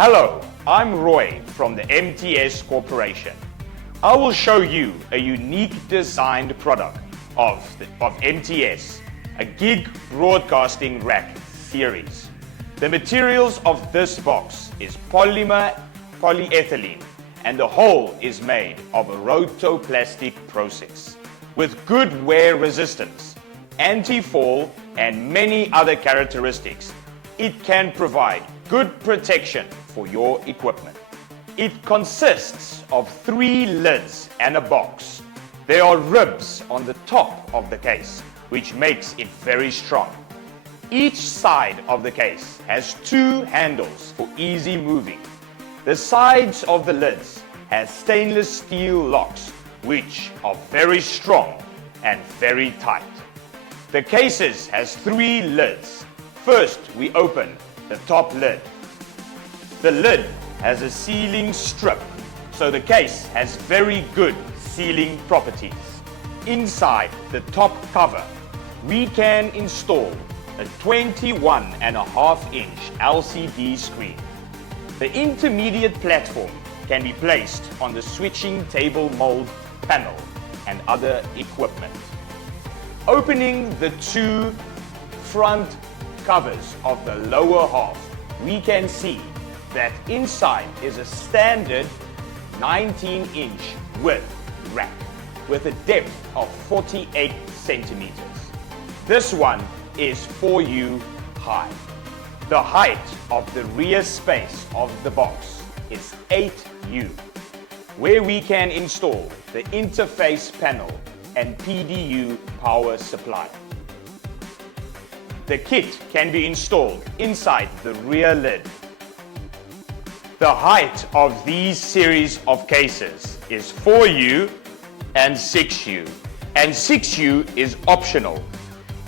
Hello, I'm Roy from the MTS Corporation. I will show you a unique designed product of MTS, a gig broadcasting rack series. The materials of this box is polymer polyethylene, and the whole is made of a rotoplastic process with good wear resistance, anti-fall, and many other characteristics. It can provide good protection for your equipment. It consists of 3 lids and a box. There are ribs on the top of the case, which makes it very strong. Each side of the case has 2 handles for easy moving. The sides of the lids has stainless steel locks, which are very strong and very tight. The cases has 3 lids. First, we open the top lid. The lid has a sealing strip, so the case has very good sealing properties. Inside the top cover, we can install a 21.5-inch LCD screen. The intermediate platform can be placed on the switching table mold panel and other equipment. Opening the 2 front covers of the lower half, we can see that inside is a standard 19-inch width rack with a depth of 48 centimeters. This one is 4U high. The height of the rear space of the box is 8U, where we can install the interface panel and PDU power supply. The kit can be installed inside the rear lid. The height of these series of cases is 4U and 6U, and 6U is optional.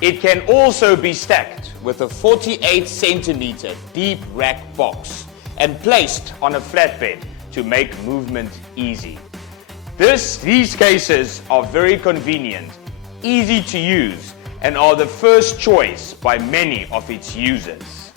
It can also be stacked with a 48 centimeter deep rack box and placed on a flatbed to make movement easy. These cases are very convenient, easy to use, and are the first choice by many of its users.